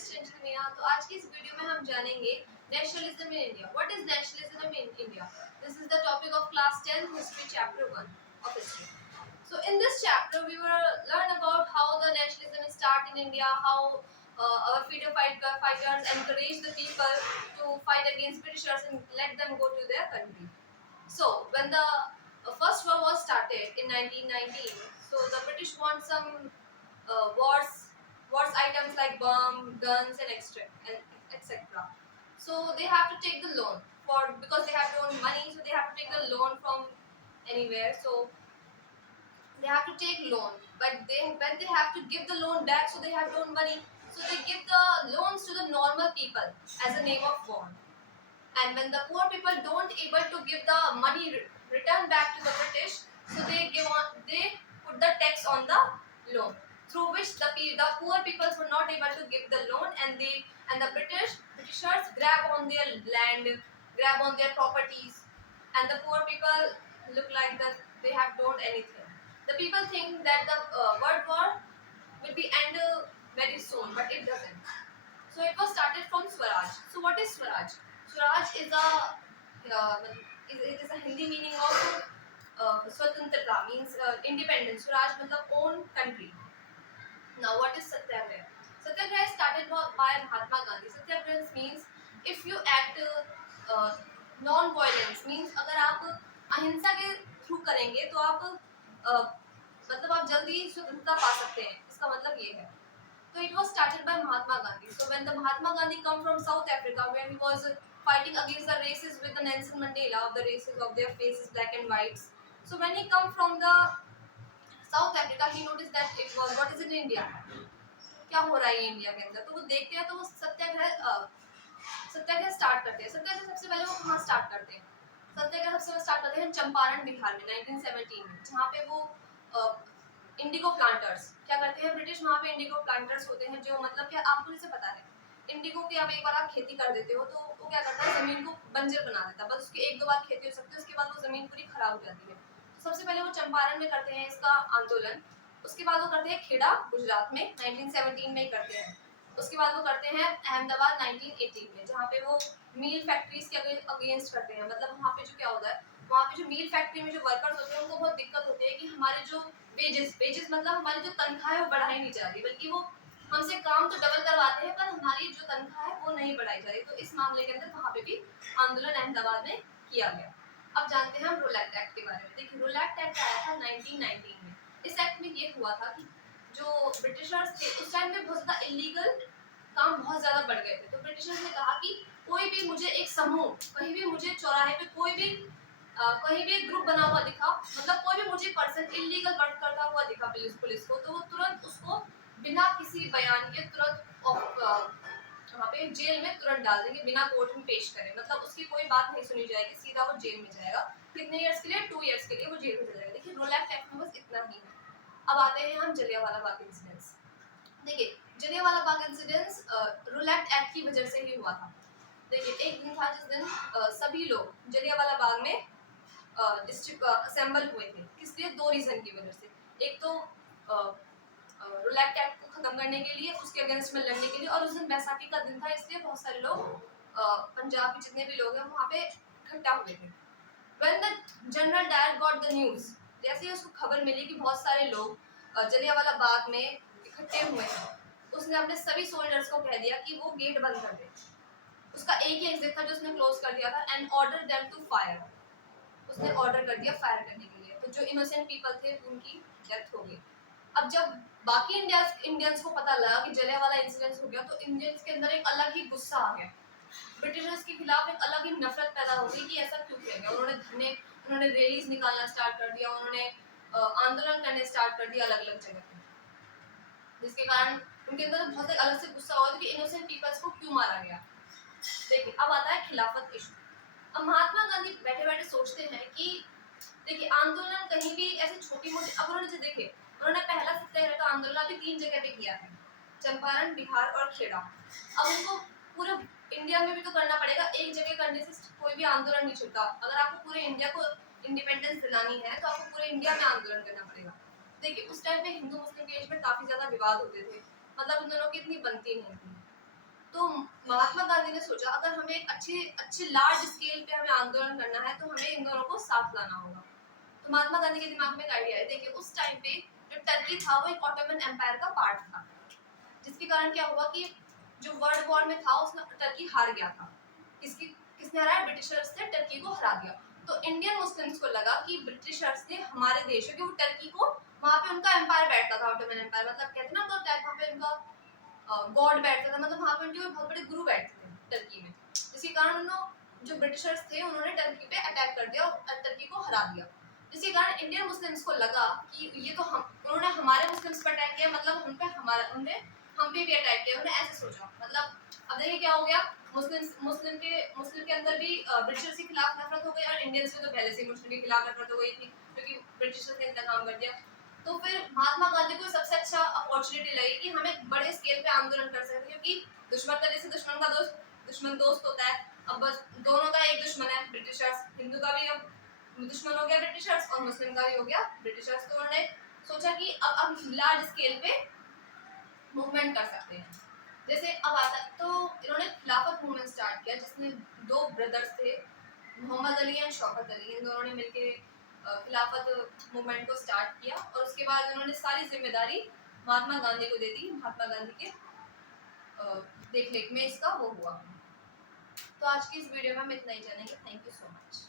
Distension Meena. तो आज की इस वीडियो में हम जानेंगे nationalism in India. What is nationalism in India? This is the topic of class 10 history chapter 1 of history. So in this chapter we will learn about how the nationalism start in India, how our freedom fighters encourage the people to fight against Britishers and let them go to their country. So when the first war was started in 1919, so the British want some wars items like bomb, guns, and extra and etc. So they have to take the loan for because they have their own money, so they have to take the loan from anywhere. So they have to take loan, but when they have to give the loan back, so they have their own money. So they give the loans to the normal people as a name of bond. And when the poor people don't able to give the money return back to the British, so they put the tax on the loan, through which the poor people were not able to give the loan, and the Britishers grab on their land, grab on their properties, and the poor people look like that they have done anything. The people think that the world war will be end very soon, but it doesn't. So it was started from Swaraj. So what is Swaraj? Swaraj is it is a Hindi meaning of Swatantrata, means independence. Swaraj means own country. Now what is Satyagraha? Satyagraha is started by Mahatma Gandhi. Satyagraha means if you act non-violence, means अगर आप अहिंसा के through करेंगे तो आप मतलब आप जल्दी स्वतंत्रता पा सकते हैं, इसका मतलब ये है. So it was started by Mahatma Gandhi. So when the Mahatma Gandhi come from South Africa, where he was fighting against the races with the Nelson Mandela of the races of their faces black and whites. So when he come from the South Africa, he noticed that it was what is in India. क्या हो रहा है India के अंदर? तो वो देखते हैं तो वो सत्याग्रह स्टार्ट करते हैं. सत्याग्रह सबसे पहले वो कहाँ स्टार्ट करते हैं? सत्याग्रह सबसे पहले स्टार्ट करते हैं चंपारण बिहार में 1917 में, जहाँ पे वो इंडिगो प्लांटर्स क्या करते हैं. ब्रिटिश वहाँ पे इंडिगो प्लांटर्स होते हैं जो मतलब कि आपको जैसे पता है इंडिगो की अब एक बार आप खेती कर देते हो तो वो क्या करता है जमीन को बंजर बना देता है. बस उसकी एक दो बार खेती हो सकती है, उसके बाद वो जमीन पूरी खराब हो जाती है. तो सबसे पहले वो चंपारण में करते हैं इसका आंदोलन. उसके बाद वो करते हैं खेड़ा गुजरात में 1917 में ही करते हैं. उसके बाद वो करते हैं अहमदाबाद 1918 में, जहाँ पे वो मील फैक्ट्रीज के अगेंस्ट करते हैं. मतलब वहाँ पे जो क्या होता है, वहाँ पे जो मील फैक्ट्री में जो वर्कर्स होते हैं उनको बहुत दिक्कत होती है कि हमारे जो वेजेस मतलब हमारी जो तनख्वाह है वो बढ़ाई नहीं जा रही, बल्कि वो हमसे काम तो डबल करवाते हैं पर हमारी जो तनख्वाह है वो नहीं बढ़ाई जा रही. तो इस मामले के अंदर वहाँ पे भी आंदोलन अहमदाबाद में किया गया. अब जानते हैं हम रोलैक्ट एक्ट के बारे में. देखिए रोलैक्ट एक्ट आया था 1919 में. इस एक्ट में ये हुआ था कि जो ब्रिटिशर्स थे उस टाइम पे बहुत ज्यादा इलीगल काम बहुत ज्यादा बढ़ गए थे. तो ब्रिटिशर्स ने कहा कि कोई भी मुझे एक समूह कहीं भी मुझे चौराहे पे कोई भी कहीं भी एक ग्रुप बना हुआ दिखा, मतलब कोई भी मुझे पर्सन इलीगल वर्क करता हुआ दिखा पुलिस को, तो वो तुरंत उसको बिना किसी बयान के तुरंत वहाँ पे जेल में तुरंत डाल देंगे बिना कोर्ट में पेश करें. मतलब उसकी कोई बात नहीं सुनी जाएगी, सीधा वो जेल में जाएगा. कितने इयर्स के लिए? 2 इयर्स के लिए वो जेल में चला जाएगा. देखिए रोलैक्ट एक्ट में बस इतना ही है. अब आते हैं हम जलियांवाला बाग इंसिडेंट्स. देखिए जलियांवाला बाग इंसिडेंट्स रोलैक्ट एक्ट की वजह से ही हुआ था. देखिए एक दिन था जिस दिन सभी लोग जलियांवाला बाग में डिस्ट्रिक्ट असेंबल हुए थे. किस लिए? 2 रीजन की वजह से. एक तो रोलैक्ट एक्ट को खत्म करने के लिए, उसके अगेंस्ट में लड़ने के लिए, और उस दिन बैसाखी का दिन था इसलिए बहुत सारे लोग पंजाब के जितने भी लोग हैं वहाँ पे इकट्ठा हुए थे. When the General Dyer got the news, जैसे ही उसको खबर मिली कि बहुत सारे लोग जलियांवाला बाग में इकट्ठे हुए हैं, उसने अपने सभी सोल्जर्स को कह दिया कि वो गेट बंद कर दे. उसका एक ही एग्जिट था जो उसने क्लोज कर दिया था, and order them to fire. उसने ऑर्डर कर दिया फायर करने के लिए. तो जो इनोसेंट पीपल थे उनकी डेथ हो गई. अब जब बाकी इंडियंस को पता लगा कि जलियांवाला इंसिडेंट हो गया, तो इंडियंस के अंदर एक अलग ही गुस्सा आ गया. ब्रिटिशर्स के खिलाफ एक अलग ही नफरत पैदा हो गई कि ऐसा क्यों किया गया. उन्होंने रैलीज निकालना स्टार्ट कर दिया, उन्होंने आंदोलन करने स्टार्ट कर दिया अलग अलग जगह पे, जिसके कारण उनके अंदर बहुत अलग से गुस्सा हुआ कि इनोसेंट पीपल्स को क्यों मारा गया. देखिए अब आता है खिलाफत इशू. अब महात्मा गांधी बैठे बैठे सोचते हैं कि देखिए आंदोलन कहीं भी ऐसे छोटी मोटी, अब उन्होंने पहला सत्याग्रह का आंदोलन भी 3 जगह पे किया है, चंपारण, बिहार और खेड़ा. अब उनको पूरे इंडिया में भी तो करना पड़ेगा. एक जगह करने से कोई भी आंदोलन नहीं छूटता. अगर आपको पूरे इंडिया को इंडिपेंडेंस दिलानी है तो आपको पूरे इंडिया में आंदोलन करना पड़ेगा. देखिए उस टाइम पे हिंदू मुस्लिम के बीच में काफी ज्यादा विवाद होते थे, मतलब उन दोनों की इतनी बनती नहीं थी. तो महात्मा गांधी ने सोचा अगर हमें एक अच्छे लार्ज स्केल पे हमें आंदोलन करना है तो हमें इन दोनों को साथ लाना होगा। तो महात्मा गांधी के दिमाग में एक आइडिया है। देखिए उस टाइम पे जो टर्की था वो एक ऑटोमन एम्पायर का पार्ट था, जिसके कारण क्या हुआ कि जो वर्ल्ड वॉर में था उसमें टर्की हार गया था। किसने हराया? ब्रिटिशर्स ने टर्की को हरा दिया। तो इंडियन मुस्लिम्स को लगा कि ब्रिटिशर्स ने हमारे देश क्योंकि वो टर्की को वहां पे उनका एम्पायर बैठता था, ऑटोमन एम्पायर मतलब कहते हैं ना तो वहां पे उनका गॉड बैठता था, मतलब वहां पे उनके बहुत बड़े गुरु बैठते थे टर्की में। जिसके कारण उन्होंने जो ब्रिटिशर्स थे उन्होंने टर्की पे अटैक कर दिया और टर्की को हरा दिया। जिसके कारण इंडियन मुस्लिम्स को लगा कि ये तो हम उन्होंने हमारे मुस्लिम्स पर अटैक किया, मतलब उन पे हमारा उन्होंने हम पे भी अटैक किया। उन्होंने ऐसे सोचा, मतलब अब देखिए क्या हो गया, मुस्लिम के अंदर भी ब्रिटिशर्स के खिलाफ नफरत हो गई और इंडियंस में तो पहले से मुस्लिम के खिलाफ नफरत हो गई थी क्योंकि ब्रिटिशर्स ने इतना काम कर दिया। तो फिर महात्मा गांधी को सबसे अच्छा अपॉर्चुनिटी लगी कि हम एक बड़े स्केल पे आंदोलन कर सकते हैं, क्योंकि दुश्मन का जैसे दुश्मन दोस्त होता है, अब बस दोनों का एक दुश्मन है ब्रिटिशर्स, हिंदू का भी अब दुश्मन हो गया ब्रिटिशर्स और मुस्लिम का भी हो गया ब्रिटिशर्स। तो उन्होंने सोचा कि अब हम लार्ज स्केल पे मूवमेंट कर सकते हैं। जैसे अब आता तो इन्होंने खिलाफत मूवमेंट स्टार्ट किया जिसमें दो ब्रदर्स थे, मोहम्मद अली एंड शौकत अली, इन दोनों ने मिलकर खिलाफत मूवमेंट को स्टार्ट किया और उसके बाद उन्होंने सारी जिम्मेदारी महात्मा गांधी को दे दी। महात्मा गांधी के देख रेख में इसका वो हुआ। तो आज की इस वीडियो में हम इतना ही जानेंगे। Thank you so much.